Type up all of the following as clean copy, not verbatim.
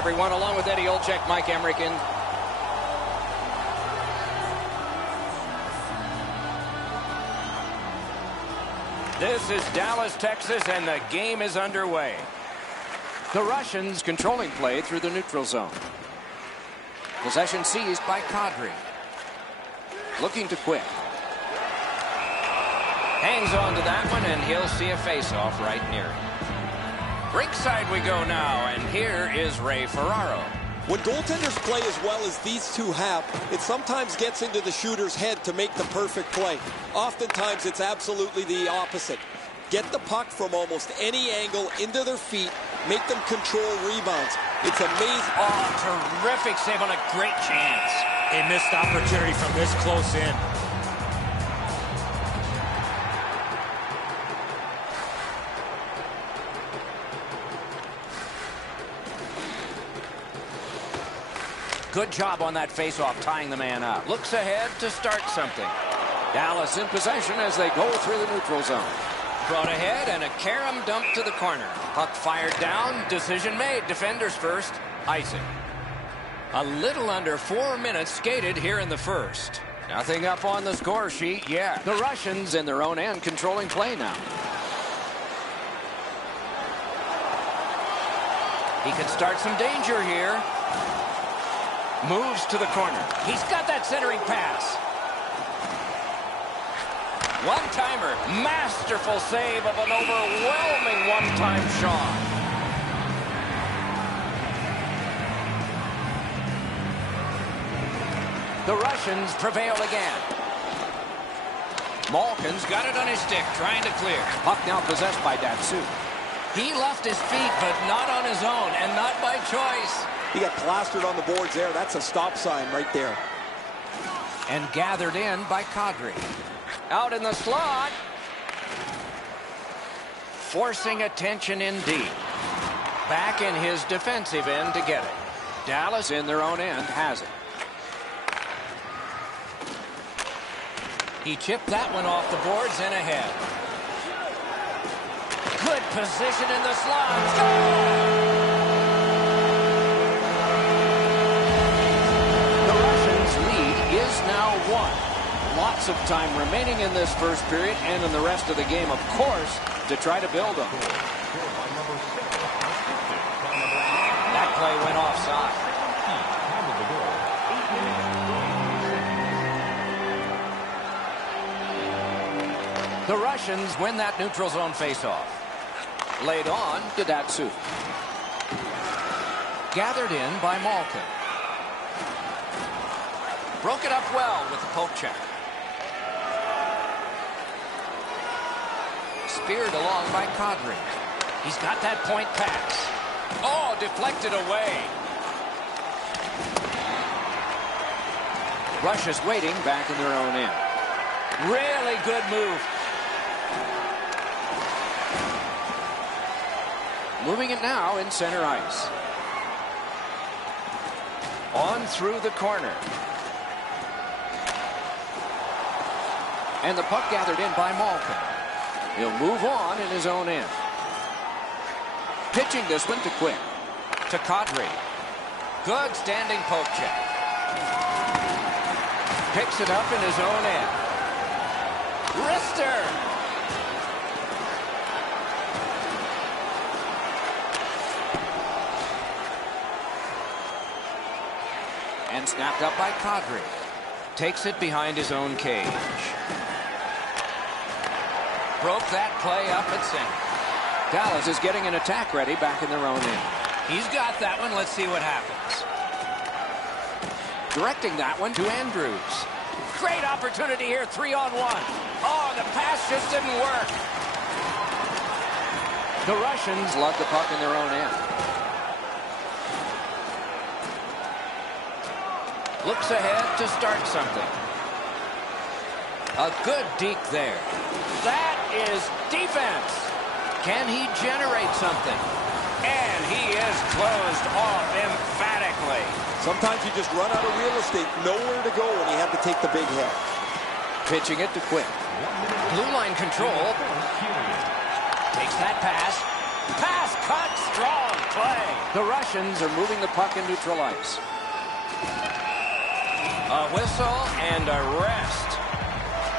everyone. Along with Eddie Olczyk, Mike Emmerich in. This is Dallas, Texas, and the game is underway. The Russians controlling play through the neutral zone. Possession seized by Kadri. Looking to quit. Hangs on to that one, and he'll see a face-off right near him. Ringside we go now, and here is Ray Ferraro. When goaltenders play as well as these two have, it sometimes gets into the shooter's head to make the perfect play. Oftentimes, it's absolutely the opposite. Get the puck from almost any angle into their feet, make them control rebounds. It's amazing. Oh, terrific save on a great chance. A missed opportunity from this close in. Good job on that face-off, tying the man up. Looks ahead to start something. Dallas in possession as they go through the neutral zone. Brought ahead and a carom dump to the corner. Puck fired down. Decision made. Defenders first. Icing. A little under 4 minutes skated here in the first. Nothing up on the score sheet yet. The Russians in their own end controlling play now. He could start some danger here. Moves to the corner. He's got that centering pass. One-timer. Masterful save of an overwhelming one-time shot. The Russians prevail again. Malkin's got it on his stick, trying to clear. Puck now possessed by Datsyuk. He left his feet, but not on his own, and not by choice. He got plastered on the boards there. That's a stop sign right there. And gathered in by Kadri. Out in the slot. Forcing attention indeed. Back in his defensive end to get it. Dallas in their own end has it. He chipped that one off the boards and ahead. Good position in the slot. Goal! Is now one. Lots of time remaining in this first period and in the rest of the game, of course, to try to build them. That play went offside. The Russians win that neutral zone faceoff. Laid on to Datsyuk. Gathered in by Malkin. Broke it up well with the poke check. Speared along by Kadri. He's got that point pass. Oh, deflected away. Russia's waiting back in their own end. Really good move. Moving it now in center ice. On through the corner. And the puck gathered in by Malkin. He'll move on in his own end. Pitching this one to Quick. To Kadri. Good standing poke check. Picks it up in his own end. Wrister. And snapped up by Kadri. Takes it behind his own cage. Broke that play up at center. Dallas is getting an attack ready back in their own end. He's got that one. Let's see what happens. Directing that one to Andrews. Great opportunity here, 3-on-1. Oh, the pass just didn't work. The Russians love the puck in their own end. Looks ahead to start something. A good deke there. That is defense. Can he generate something? And he is closed off emphatically. Sometimes you just run out of real estate, nowhere to go when you have to take the big hit. Pitching it to Quick. Blue line control. Takes that pass. Pass cut strong. play. The Russians are moving the puck in neutral ice. A whistle and a rest.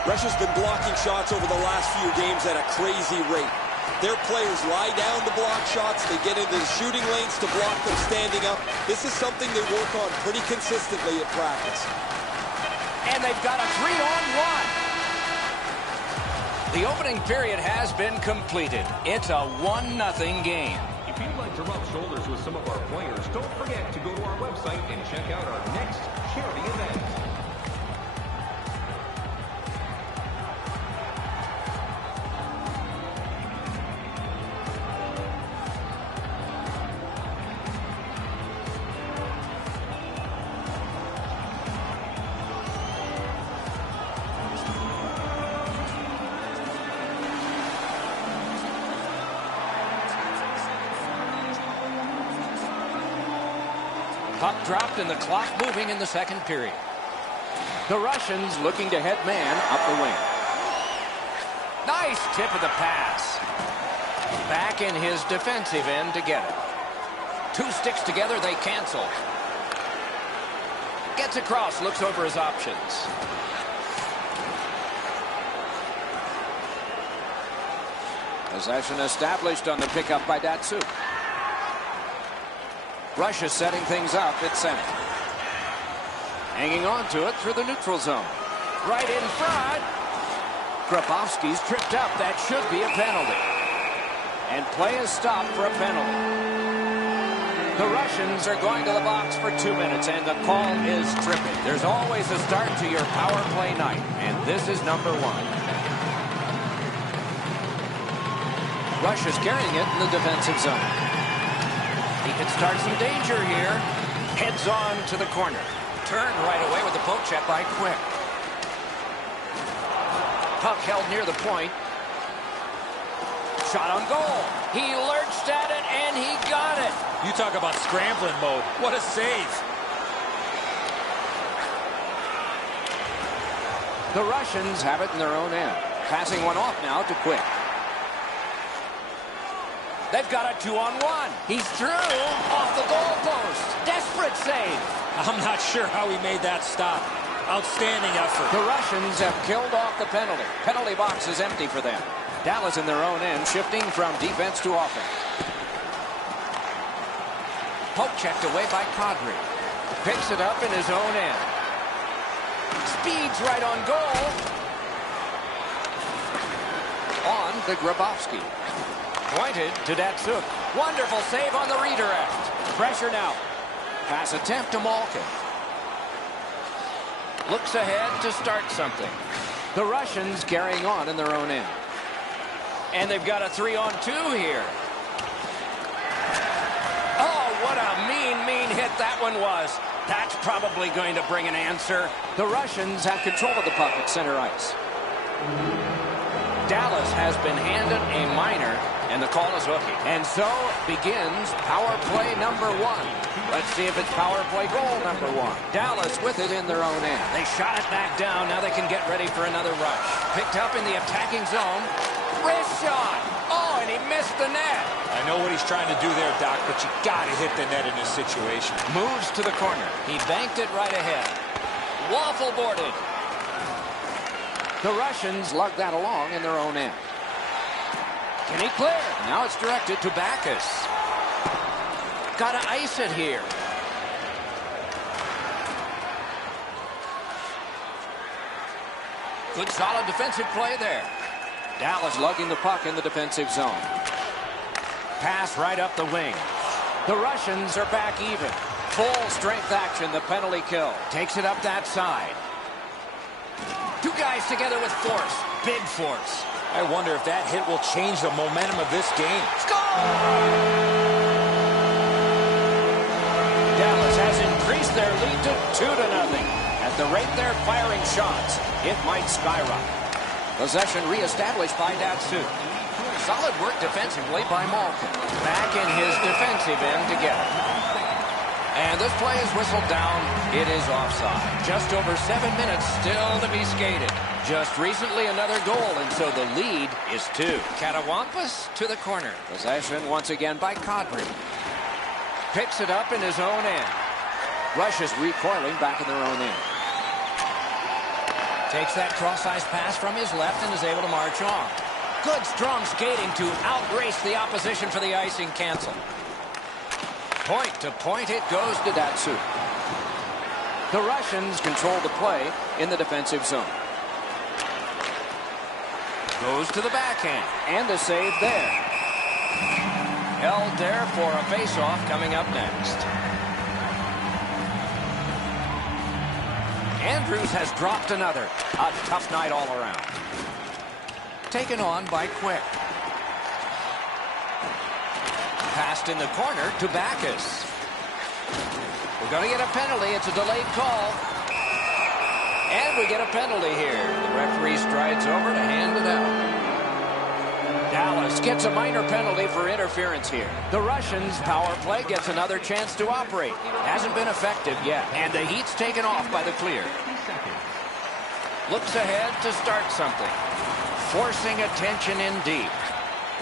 Russia's been blocking shots over the last few games at a crazy rate. Their players lie down to block shots. They get into the shooting lanes to block them standing up. This is something they work on pretty consistently at practice. And they've got a 3-on-1. The opening period has been completed. It's a 1-0 game. If you'd like to rub shoulders with some of our players, don't forget to go to our website and check out our next charity event. Puck dropped and the clock moving in the second period. The Russians looking to head man up the wing. Nice tip of the pass. Back in his defensive end to get it. Two sticks together, they cancel. Gets across, looks over his options. Possession established on the pickup by Datsuk. Russia setting things up at center. Hanging on to it through the neutral zone. Right in front. Grabowski's tripped up. That should be a penalty. And play is stopped for a penalty. The Russians are going to the box for 2 minutes, and the call is tripping. There's always a start to your power play night, and this is number 1. Russia's carrying it in the defensive zone. He could start some danger here. Heads on to the corner. Turned right away with the poke check by Quick. Puck held near the point. Shot on goal. He lurched at it, and he got it. You talk about scrambling mode. What a save. The Russians have it in their own end. Passing one off now to Quick. They've got a 2-on-1. He's through off the goalpost. Desperate save. I'm not sure how he made that stop. Outstanding effort. The Russians have killed off the penalty. Penalty box is empty for them. Dallas in their own end, shifting from defense to offense. Poke checked away by Kadri. Picks it up in his own end. Speeds right on goal. On to Grabowski. Pointed to Datsuk. Wonderful save on the redirect. Pressure now. Pass attempt to Malkin. Looks ahead to start something. The Russians carrying on in their own end. And they've got a 3-on-2 here. Oh, what a mean hit that one was. That's probably going to bring an answer. The Russians have control of the puck at center ice. Dallas has been handed a minor, and the call is hooking. And so begins power play number 1. Let's see if it's power play goal number 1. Dallas with it in their own end. They shot it back down. Now they can get ready for another rush. Picked up in the attacking zone. Wrist shot. Oh, and he missed the net. I know what he's trying to do there, Doc, but you got to hit the net in this situation. Moves to the corner. He banked it right ahead. Waffle boarded. The Russians lug that along in their own end. Can he clear? Now it's directed to Backus. Got to ice it here. Good solid defensive play there. Dallas lugging the puck in the defensive zone. Pass right up the wing. The Russians are back even. Full strength action, the penalty kill. Takes it up that side. Two guys together with force. Big force. I wonder if that hit will change the momentum of this game. Score! Dallas has increased their lead to 2-0. At the rate they're firing shots, it might skyrocket. Possession reestablished by Datsuk. Solid work defensively by Malkin. Back in his defensive end to get it. And this play is whistled down. It is offside. Just over 7 minutes still to be skated. Just recently another goal, and so the lead is 2. Katawampus to the corner. Possession once again by Kadri. Picks it up in his own end. Rush is recoiling back in their own end. Takes that cross-ice pass from his left and is able to march on. Good strong skating to outrace the opposition for the icing cancel. Point to point it goes to Datsyuk. The Russians control the play in the defensive zone. Goes to the backhand and a save there. Held there for a faceoff coming up next. Andrews has dropped another. A tough night all around. Taken on by Quick. Passed in the corner to Backus. We're going to get a penalty. It's a delayed call. And we get a penalty here. The referee strides over to hand it out. Dallas gets a minor penalty for interference here. The Russians' power play gets another chance to operate. Hasn't been effective yet. And the heat's taken off by the clear. Looks ahead to start something. Forcing attention in deep.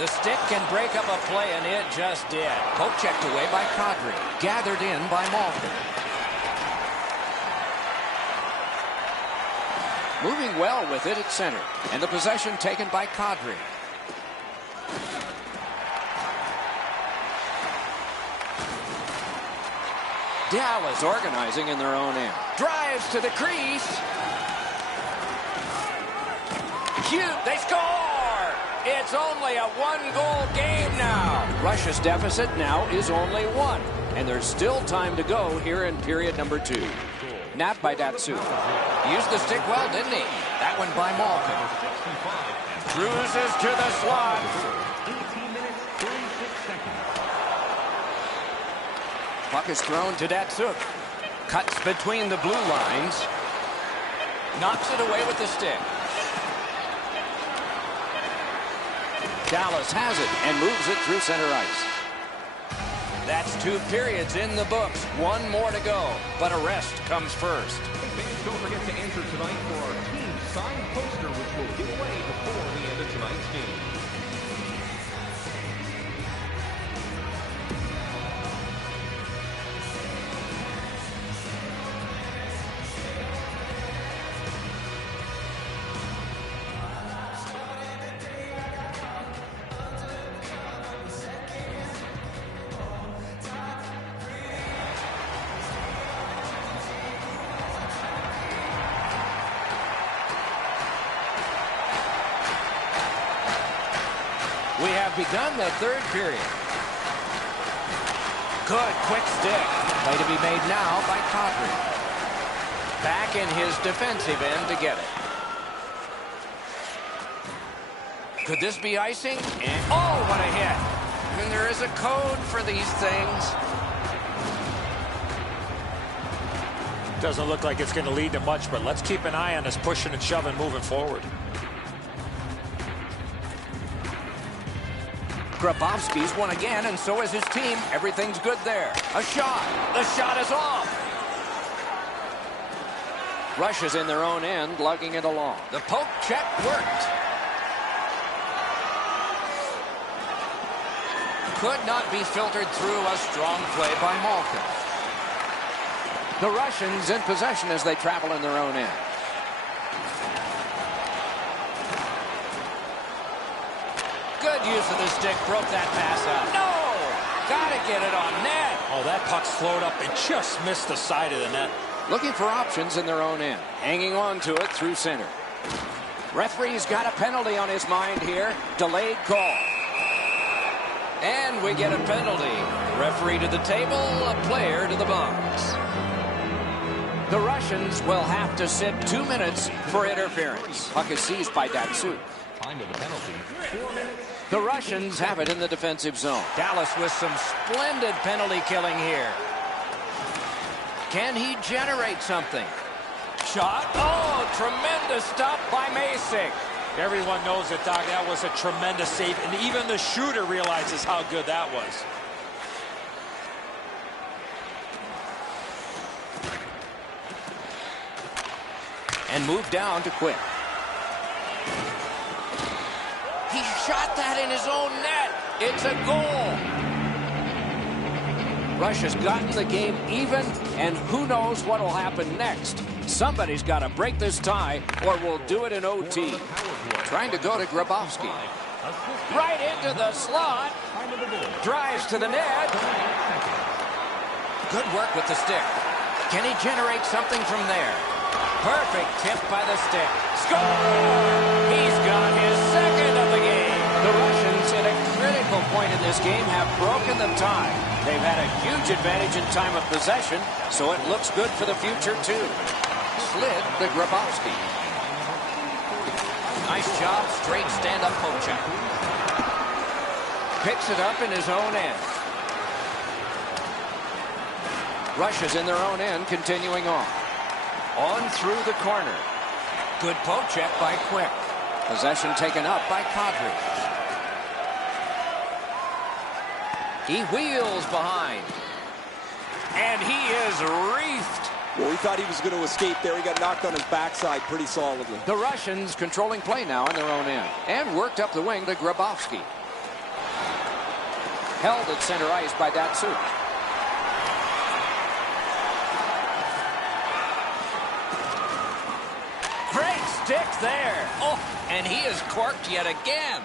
The stick can break up a play, and it just did. Poke checked away by Kadri. Gathered in by Malkin. Moving well with it at center. And the possession taken by Kadri. Dallas organizing in their own end. Drives to the crease. Cute, they score! It's only a one-goal game now. Russia's deficit now is only one. And there's still time to go here in period number 2. Napped by Datsyuk. Used the stick well, didn't he? That one by Malkin. Cruises to the slot. 18 minutes, 36 seconds. Puck is thrown to Datsyuk. Cuts between the blue lines. Knocks it away with the stick. Dallas has it and moves it through center ice. That's 2 periods in the books. One more to go, but a rest comes first. Hey fans, don't forget to enter tonight for our team signed poster, which we'll give away before the end of tonight's game. We have begun the third period. Good quick stick. Play to be made now by Kadri. Back in his defensive end to get it. Could this be icing? And, oh, what a hit. And there is a code for these things. Doesn't look like it's going to lead to much, but let's keep an eye on this pushing and shoving moving forward. Grabowski's won again, and so is his team. Everything's good there. A shot. The shot is off. Russia's in their own end, lugging it along. The poke check worked. Could not be filtered through. A strong play by Malkin. The Russians in possession as they travel in their own end. Good use of the stick. Broke that pass up. No! Gotta get it on net. Oh, that puck slowed up and just missed the side of the net. Looking for options in their own end. Hanging on to it through center. Referee's got a penalty on his mind here. Delayed call. And we get a penalty. Referee to the table, a player to the box. The Russians will have to sit 2 minutes for interference. Puck is seized by Datsyuk. Time of the penalty, 4 minutes. The Russians have it in the defensive zone. Dallas with some splendid penalty killing here. Can he generate something? Shot. Oh, tremendous stop by Masek. Everyone knows it, Doc. That was a tremendous save, and even the shooter realizes how good that was. And moved down to Quick. He shot that in his own net. It's a goal. Russia's gotten the game even, and who knows what will happen next. Somebody's got to break this tie, or we'll do it in OT. Trying to go to Grabowski. Right into the slot. Drives to the net. Good work with the stick. Can he generate something from there? Perfect tip by the stick. Score! He's got his second of the game. The Russians, at a critical point in this game, have broken the tie. They've had a huge advantage in time of possession, so it looks good for the future, too. Slid to Grabowski. Nice job, straight stand-up poke check. Picks it up in his own end. Russia's in their own end, continuing on. On through the corner. Good poke check by Quick. Possession taken up by Kadri. He wheels behind. And he is reefed. Well, he thought he was going to escape there. He got knocked on his backside pretty solidly. The Russians controlling play now in their own end. And worked up the wing to Grabowski. Held at center ice by Datsuk. Great stick there. Oh, and he is corked yet again.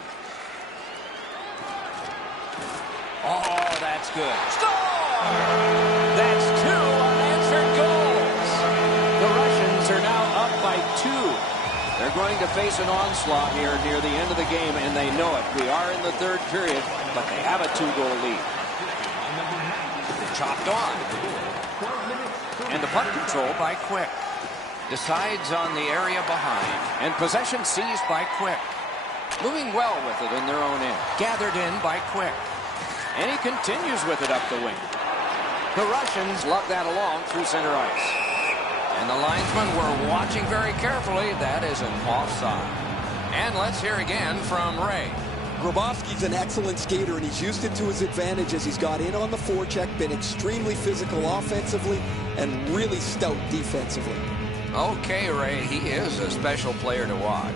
Oh, that's good. Score! That's 2 unanswered goals. The Russians are now up by 2. They're going to face an onslaught here near the end of the game, and they know it. We are in the third period, but they have a 2-goal lead. Chopped on. And the puck control by Quick. Decides on the area behind. And possession seized by Quick. Moving well with it in their own end. Gathered in by Quick. And he continues with it up the wing. The Russians lug that along through center ice. And the linesmen were watching very carefully. That is an offside. And let's hear again from Ray. Grabowski's an excellent skater, and he's used it to his advantage as he's got in on the forecheck, been extremely physical offensively, and really stout defensively. Okay, Ray, he is a special player to watch.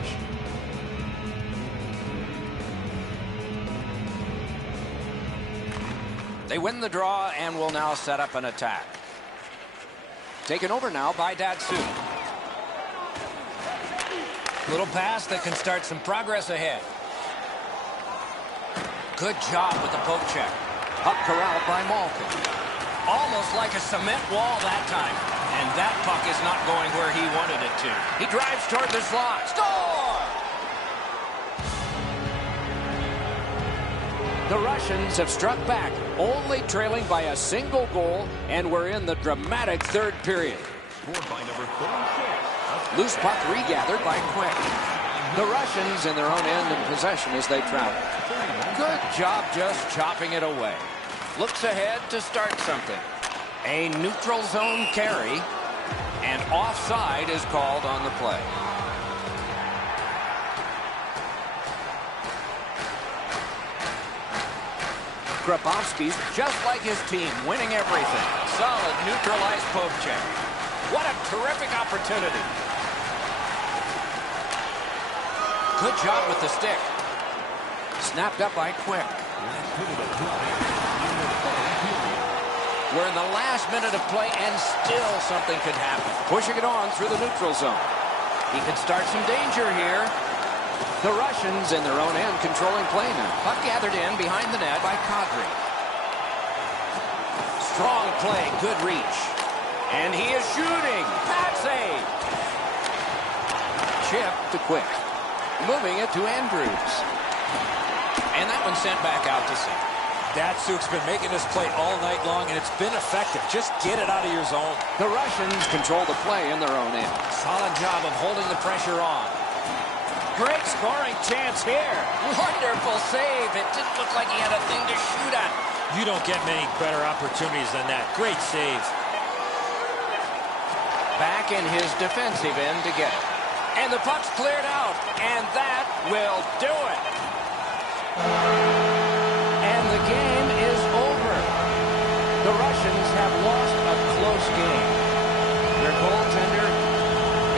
They win the draw and will now set up an attack. Taken over now by Datsuk. Little pass that can start some progress ahead. Good job with the poke check. Puck corralled by Malkin. Almost like a cement wall that time. And that puck is not going where he wanted it to. He drives toward the slot. Score! The Russians have struck back, only trailing by a single goal, and we're in the dramatic third period. Loose puck regathered by Quick. The Russians in their own end in possession as they travel. Good job just chopping it away. Looks ahead to start something. A neutral zone carry, and offside is called on the play. Grabowski's just like his team, winning everything. Solid neutralized poke check. What a terrific opportunity. Good job with the stick. Snapped up by Quick. We're in the last minute of play, and still something could happen. Pushing it on through the neutral zone. He could start some danger here. The Russians in their own end controlling play now. Puck gathered in behind the net by Kadri. Strong play, good reach. And he is shooting. Pad save. Chip to Quick. Moving it to Andrews. And that one sent back out to sea. Datsuk's been making this play all night long, and it's been effective. Just get it out of your zone. The Russians control the play in their own end. Solid job of holding the pressure on. Great scoring chance here. Wonderful save. It didn't look like he had a thing to shoot at. You don't get many better opportunities than that. Great save. Back in his defensive end to get it. And the puck's cleared out. And that will do it. And the game is over. The Russians have lost a close game. Their goaltender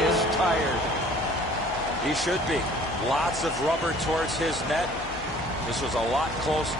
is tired. He should be. Lots of rubber towards his net. This was a lot closer.